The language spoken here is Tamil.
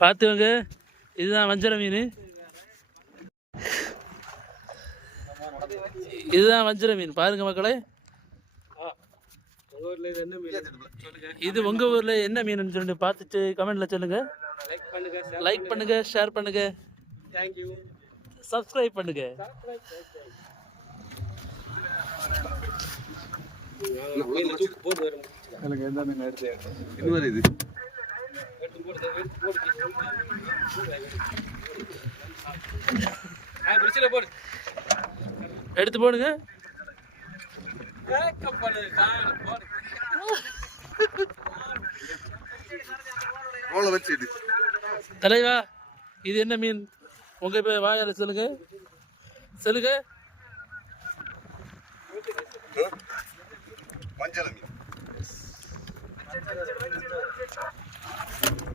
பார்த்துக்கோங்க, இதுதான் வஞ்சர மீன். இதுதான் வஞ்சர மீன். பாருங்க மக்களே, இது உங்க ஊர்ல என்ன மீன் சொல்லிட்டு பார்த்துட்டு கமெண்ட்ல சொல்லுங்க. லைக் பண்ணுங்க, ஷேர் பண்ணுங்க, சப்ஸ்கிரைப் பண்ணுங்க. எடுத்து போடுங்க. தலைவா, இது என்ன மீன்? உங்க பேர் வாயால சொல்லுங்க, சொல்லுங்க. மஞ்சள் மீன்.